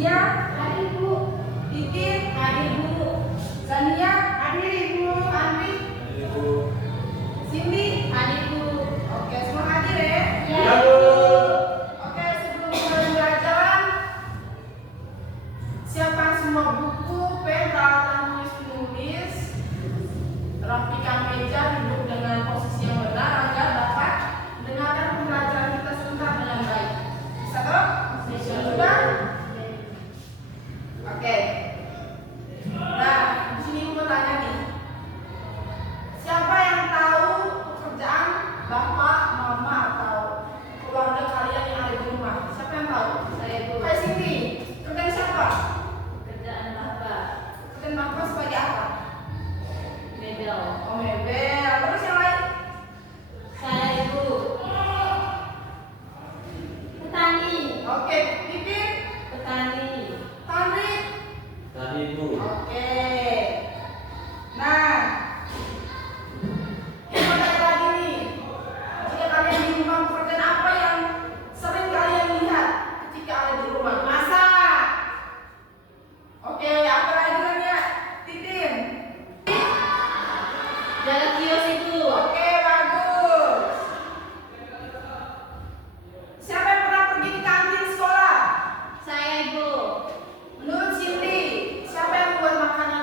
Nia, Hadir Bu. Titin, Hadir Bu. Zania, Hadir Ibu. Andri, Cindy. Hadir Bu. Oke, semua hadir ya. Ya. Oke, sebelum mulai pembelajaran, siapkan semua buku, pen, peralatan tulis, rapikan meja, duduk dengan posisi yang benar agar dapat mendengarkan pembelajaran kita sebentar dengan baik. Bisa toh? Bisa. Sudah? Oke. Nah, di sini aku mau tanya nih. Siapa yang tahu pekerjaan bapak, mama atau keluarga kalian yang ada di rumah? Siapa yang tahu? Saya Bu. Hai Cindy, kerjaan siapa? Kerjaan Bapak. Kerjaan bapak sebagai apa? Medal. Oh, mebel. Terus yang lain? Saya Ibu. Petani. Oke, Titin, Petani. Tani. Tadi Bu. Oke. Nah, ini mau tanya lagi nih. Jika kalian di rumah, pekerjaan apa yang sering kalian lihat ketika ada di rumah? Masak. Oke, apa lagi namanya? Titin. Jaga kios itu. Oke, bagus. Siapa yang pernah pergi ke kantin sekolah? Saya Ibu. Menurut Cindy, siapa yang buat makanan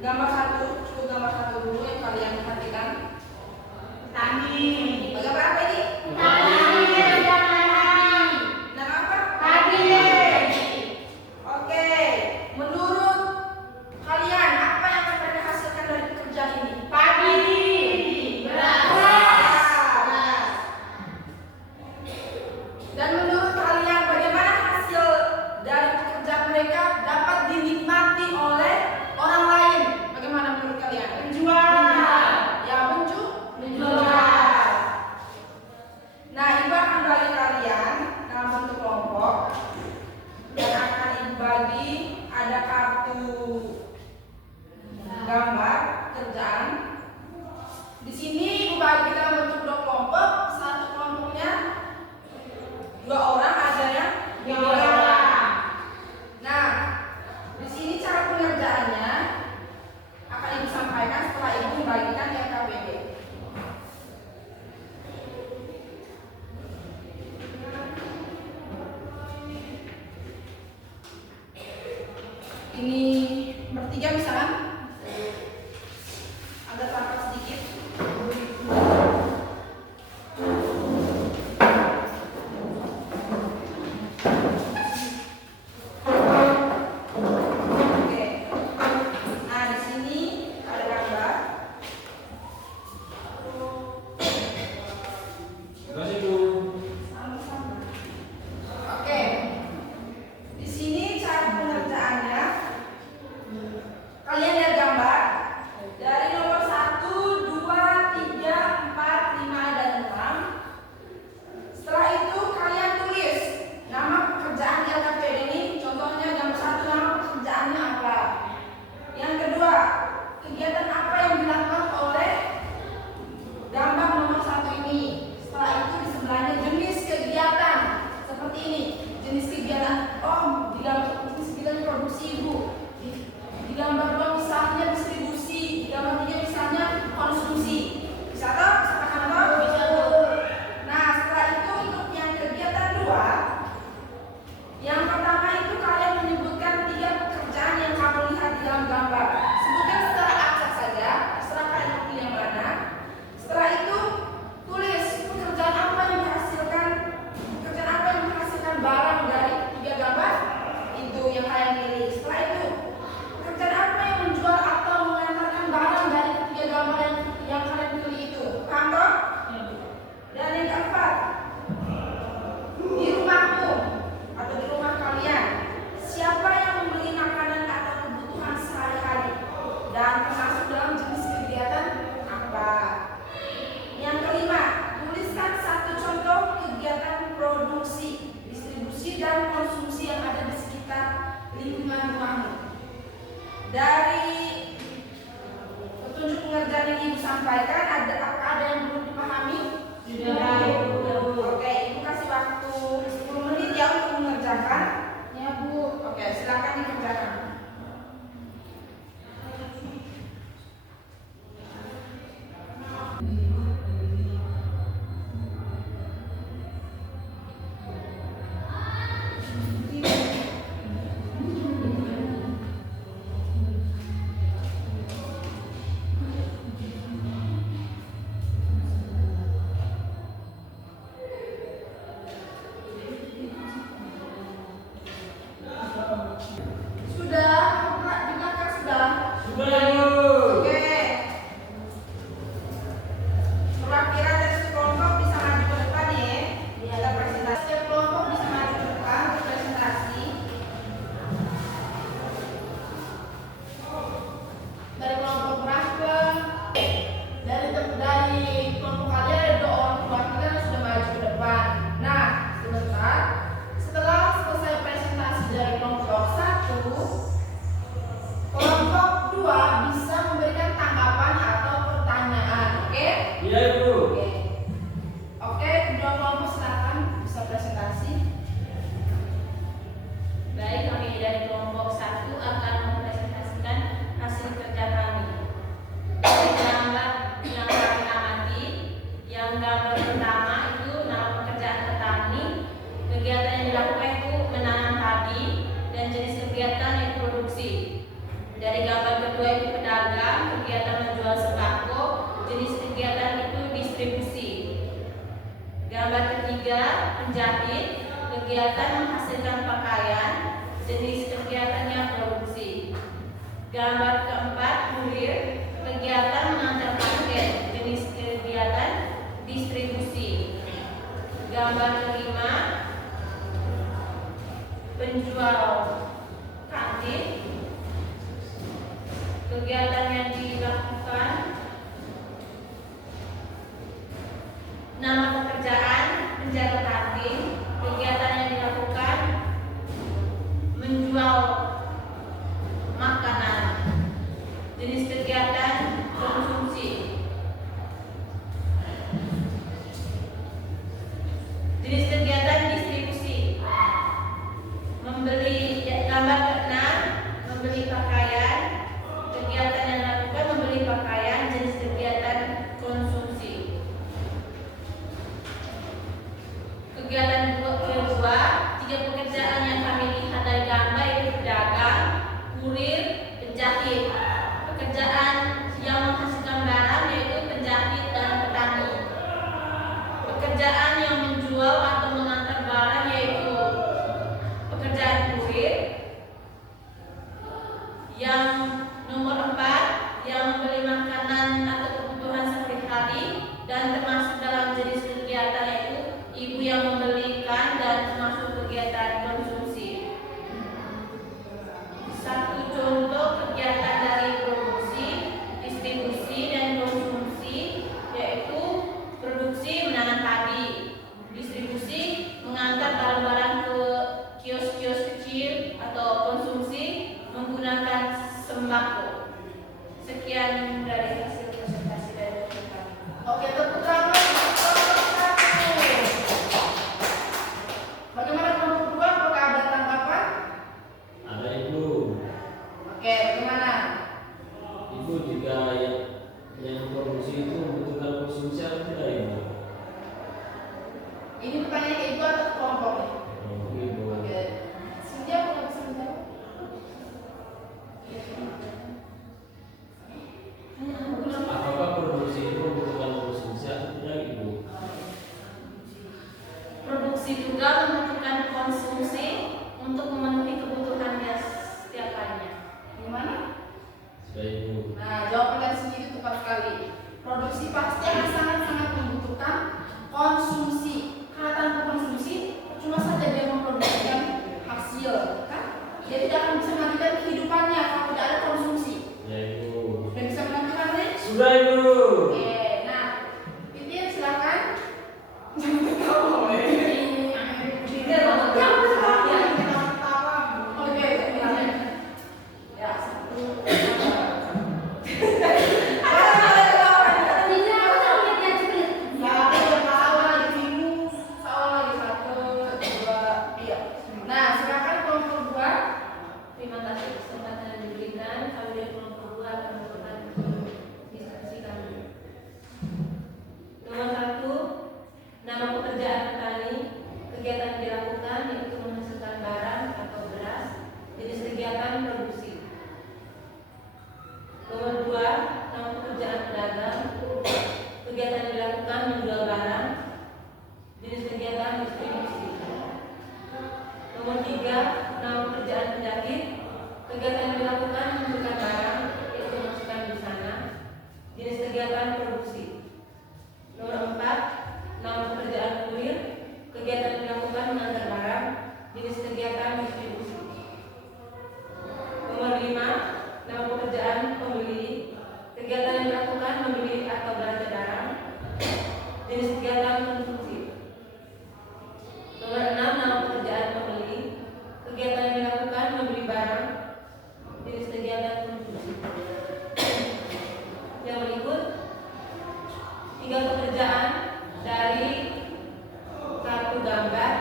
Gambar satu, cukup gambar satu dulu yang kalian perhatikan. Petani. Gambar apa ini? Nama apa? Oke, menurut kalian apa yang akan mereka hasilkan dari pekerjaan ini? Dan menurut kalian bagaimana hasil dari pekerjaan mereka dapat dinikmati oleh orang lain? Bagaimana menurut kalian? Ya, menjual. Nah, ibu akan bagi kalian dalam bentuk kelompok dan akan ibu bagi ada kartu gambar kerjaan. Di sini ibu bagi dalam bentuk dua kelompok. Satu kelompoknya 2 orang, ada yang 3 orang. Nah, di sini cara pengerjaannya akan ibu sampaikan setelah ibu membagikan RKPD. Ini bertiga misalkan, agak tampak sedikit. Oke. Nah, di sini ada gambar. Sama-sama. Oke. Di sini cara pengerjaannya, kalian lihat gambar dari nomor 1, 2, 3, 4, 5, dan 6. Setelah itu kalian tulis nama pekerjaan di LKPD ini. Contohnya gambar 1, nama pekerjaannya apa. Yang kedua, kegiatan apa yang dilakukan oleh gambar nomor 1 ini. Setelah itu di sebelahnya jenis kegiatan seperti ini. Jenis kegiatan, oh di gambar jenis kegiatan produksi ibu. Di gambar 2 misalnya distribusi, di gambar 3 misalnya konsumsi. Bisa toh? Bisa paham toh? Bisa. Nah, setelah itu untuk yang kegiatan 2, yang pertama itu kalian menyebutkan 3 pekerjaan yang kamu lihat di dalam gambar. Sebutkan secara acak saja, terserah kalian mau pilih yang mana. Setelah itu tulis pekerjaan apa yang menghasilkan barang dari 3 gambar itu yang kalian pilih. Setelah itu pekerjaan apa yang menjual atau mengantarkan barang dari 3 gambar yang kalian pilih itu. Paham toh? Dan yang keempat, di rumahmu atau di rumah kalian, siapa yang membeli makanan atau kebutuhan sehari-hari dan termasuk dalam jenis kegiatan apa. Yang kelima, tuliskan 1 contoh kegiatan produksi, distribusi, dan konsumsi yang ada di sekitar lingkungan rumahmu. Dari petunjuk pengerjaan yang ibu sampaikan, apakah ada yang belum dipahami? Sudah, Ibu. Oke, ibu kasih waktu 10 menit ya untuk mengerjakan. Ya, Bu. Oke, silakan dikerjakan. Baik, kami dari kelompok 1 akan mempresentasikan hasil kerja kami. dua itu pedagang, kegiatan menjual sembako, jenis kegiatan itu distribusi. Gambar ketiga, penjahit, kegiatan menghasilkan pakaian, jenis kegiatannya produksi. Gambar keempat, kurir, kegiatan mengantar paket, jenis kegiatan distribusi. Gambar kelima, penjual kantin, kegiatan yang dilakukan. Nama pekerjaan, penjaga kantin, kegiatan yang dilakukan menjual makanan, jenis kegiatan konsumsi. Jenis kegiatan distribusi, membeli. Gambar keenam, membeli pakaian, kegiatan yang dilakukan membeli pakaian, jenis kegiatan konsumsi. Kegiatan kedua, tiga pekerjaan yang kami lihat dari gambar itu pedagang, kurir, penjahit. Pekerjaan yang menghasilkan barang yaitu penjahit dan petani. Pekerjaan yang menjual atau mengantar barang yaitu pekerjaan kurir. Yang nomor 4, yang membeli makanan atau kebutuhan sehari-hari dan termasuk dalam jenis kegiatan yaitu ibu yang membelikan dan termasuk kegiatan konsumsi. Satu contoh kegiatan dari produksi, distribusi, dan konsumsi yaitu produksi menanam padi, distribusi mengantar barang-barang ke kios-kios kecil, atau konsumsi menggunakan sembako. Sekian dari hasil presentasi dari kami. Oke, tepuk tangan untuk kelompok 1. Bagaimana kelompok 2? Apakah ada tanggapan? Ada Ibu. Oke, bagaimana? Ibu juga yang produksi itu membutuhkan konsumsi atau tidak Ibu? Ini pertanyaan ke ibu atau ke kelompok nih? Oh, Ibu. Oke. Sintia punya bisa menjawab? Apakah produksi itu membutuhkan konsumsi atau tidak Ibu? Produksi juga membutuhkan konsumsi untuk memenuhi kebutuhannya setiap harinya. Gimana? Sudah Ibu. Nah, jawaban dari sini itu tepat sekali. Produksi pasti akan sangat-sangat membutuhkan konsumsi. Karena tanpa konsumsi, cuma saja dia memproduksikan hasil, kan? Dia tidak akan bisa melanjutkan kehidupannya kalau tidak ada konsumsi. Ya Ibu. Sudah bisa menentukan nih? Sudah Ibu. Oke, nah, Titin silakan. Jangan tertawa. Tidak mau Jangan tertawa. Oke, silakan. Ya, 1. Nah, silakan kelompok 2. Terima kasih kesempatan yang diberikan. Kami dari kelompok 2 akan melakukan diskusi kami. Nomor 1, nama pekerjaan petani, kegiatan yang dilakukan yaitu menghasilkan barang atau beras, jenis kegiatan produksi. Nomor 2, nama pekerjaan pedagang, kegiatan yang dilakukan menjual barang, jenis kegiatan distribusi. Nomor 3, nama pekerjaan penjahit, kegiatan yang dilakukan menunjukkan barang yaitu memasukkan busana, jenis kegiatan produksi. Nomor 4, nama pekerjaan kurir, kegiatan yang dilakukan mengantar barang, jenis kegiatan distribusi. Nomor 5, nama pekerjaan pembeli, kegiatan yang dilakukan membeli atau belanja barang, jenis kegiatan konsumsi. Nomor 6, nama pekerjaan pembeli, kegiatan yang dilakukan membeli barang, jenis kegiatan konsumsi. Yang berikut 3 pekerjaan dari kartu gambar.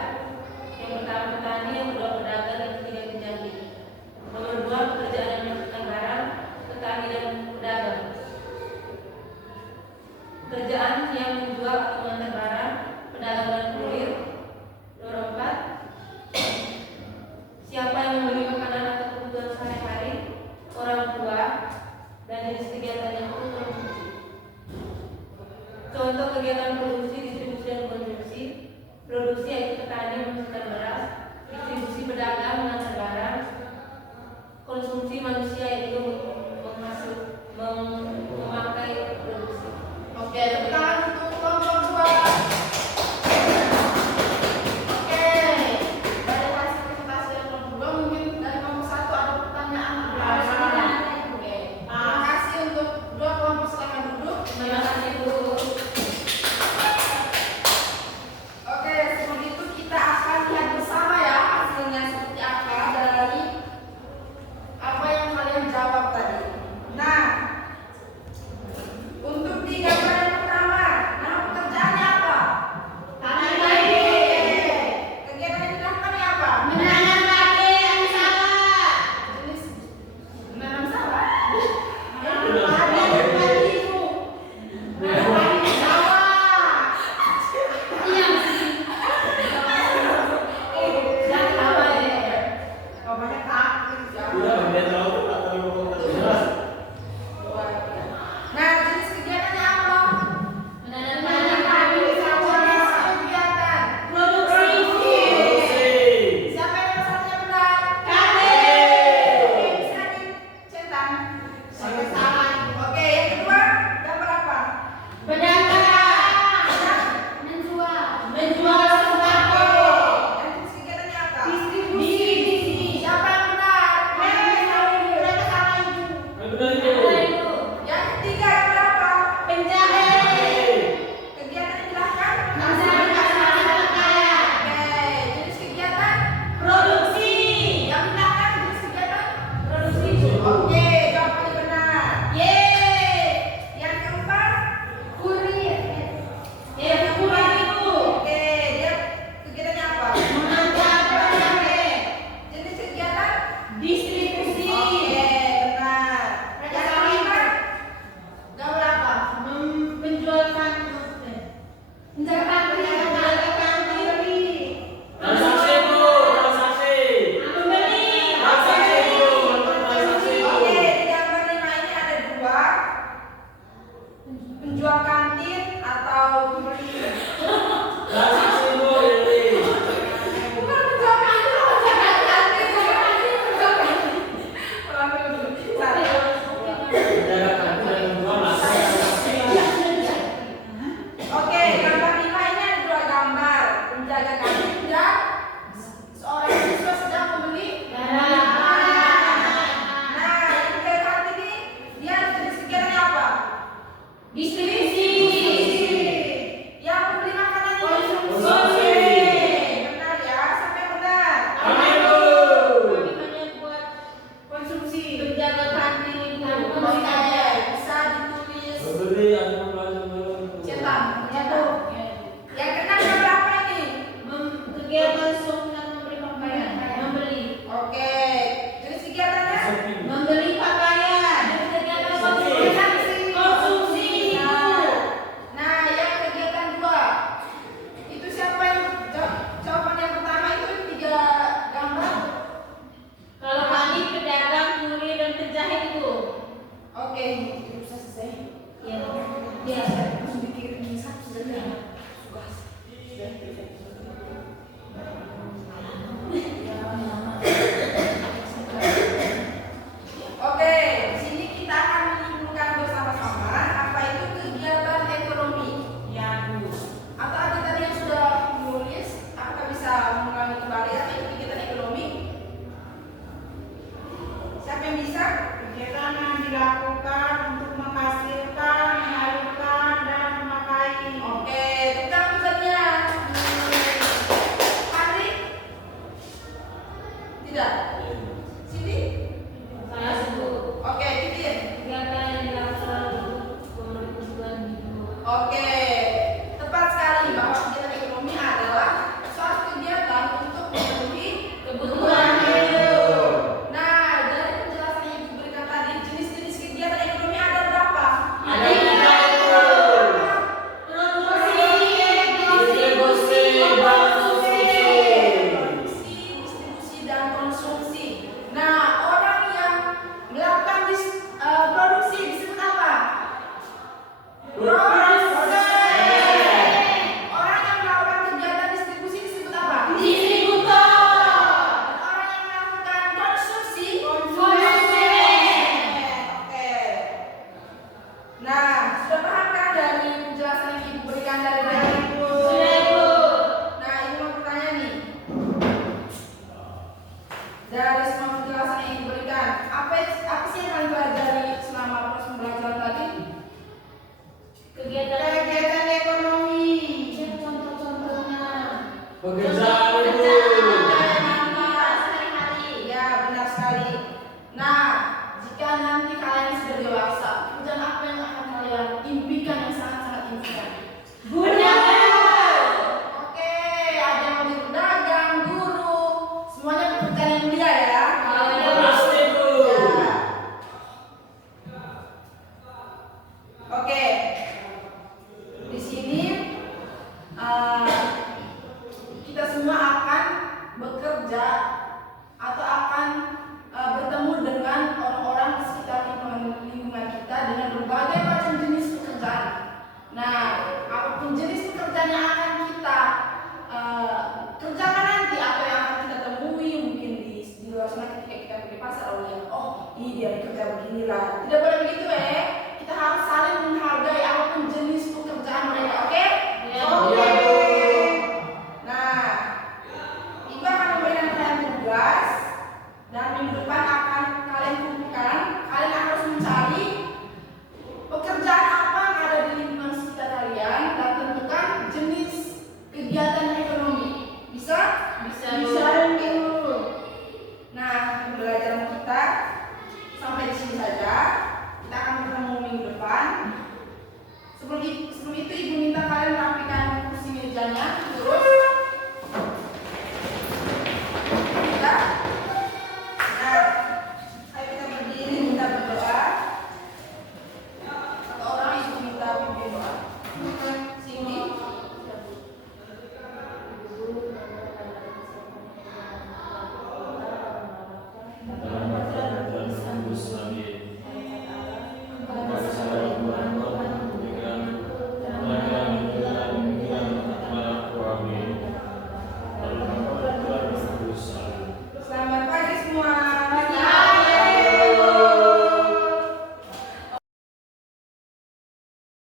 Yang pertama petani, yang kedua pedagang, yang ketiga penjahit. Nomor 2, pekerjaan yang melakukan barang, petani dan pedagang. Pekerjaan yang menjual atau mengantar barang, pedagang dan kurir. Nomor 4, siapa yang membeli makanan atau kebutuhan sehari-hari, orang jenis kegiatan yang konsumsi. Contoh kegiatan produksi, distribusi, dan konsumsi. Produksi yaitu petani menghasilkan beras, distribusi pedagang mengantar barang, konsumsi manusia yaitu memakai produksi. Oke, tepuk tangan untuk kelompok 2. Oke, dari hasil presentasi yang kelompok 2 mungkin dari kelompok 1 ada pertanyaan. Oke, terima kasih untuk dua kelompok, silakan duduk. Terima kasih Bu. Oke, sebelum itu kita akan lihat bersama ya hasilnya seperti apa dari apa yang kalian jawab tadi. Nah, untuk di gambar yang pertama, nama pekerjaannya apa? Tanam padi. Kegiatan yang dilakukan apa? Menanam padi yang sawah. Jenis menanam sawah. Menanam padi itu. Menanam padi di sawah. Iya. Yang apa ya? Pokoknya takut. Iya, dia tahu atau ngomong terus. Nah, jenis kegiatannya apa? Menanam padi di sawah. Jenis kegiatan. Produksi. Siapa yang pesannya benar? Kade. Oke, bisa dicetak. Pakai saran. Oke, yang kedua, gambar apa? Pedagang. Menjual sembako. Dan jenis kegiatannya apa? Distribusi. Siapa yang benar? Mereka salah itu. Yang benar itu. Yang ketiga, gambar apa? Penjahit. Kegiatan yang dilakukan? Mencari masyarakat kaya. Oke, jenis kegiatan? Produksi. Yang dilakukan jenis kegiatan? Produksi. Oke, jawabannya benar. Yeay. Yang keempat? Kurir. Kurir itu Oke, dia kegiatannya apa? mengantar penjahit. Jenis kegiatan? Distribusi. Oke, benar. Yang kelima? Gambar apa? Menjualkan. Menjaga kantin. Transaksi Bu, transaksi. Membeli. Transaksi Bu, transaksi Bu. Oke, di gambar 5 ini ada dua. Penjual kantin atau pembeli. Transaksi Bu, ini. Bukan penjual kantin, penjual kantin. Penjual kantin. Ulang dulu. Satu. Jaga kantin dan menjual langsung transaksi. Oke, gambar 5 ini ada dua gambar. Penjaga kantin dan seorang siswa sedang membeli. Nah, yang penjaga kantin ini dia jenis kegiatannya apa? Distribusi. Yang membeli makanan ini Konsumsi. benar ya, sampai benar. Amin Bu. Kami hanya buat konsumsi. Penjaga kantin. Oke, bisa ditulis Membeli atau belanja belum. cetak. Yang keenam gambar apa ini? Kegiatan sunat membeli pakaian. Membeli. Oke, jenis kegiatannya? Shopping. Membeli pakaian. Kegiatan Konsumsi. Konsumsi. Nah, yang kegiatan 2 itu siapa yang jawaban yang pertama itu 3 gambar. Kalau kami pedagang, kurir, dan penjahit itu. Oke, itu bisa selesai. Ya. Ya, langsung dikirim satu saja. Tugas. Oke, di sini kita akan menyimpulkan bersama-sama apa itu kegiatan ekonomi. Ya, Bu. Atau ada tadi yang sudah menulis, apakah bisa mengulangi kembali apa itu kegiatan ekonomi? Siapa yang bisa? Kegiatan yang dilakukan untuk menghasilkan, menyalurkan, dan memakai. Oke, kita misalnya Andri? Tidak. Sini? Saya sebut Oke, Titin. kegiatan yang dilakukan untuk pemenuhan hidup. Oke, tepat sekali bahwa kegiatan ekonomi adalah suatu kegiatan untuk memenuhi Kebutuhan hidup. Nah, dari penjelasan yang Ibu berikan tadi, jenis-jenis kegiatan ekonomi sebelum itu ibu minta kalian rapikan kursi mejanya, terus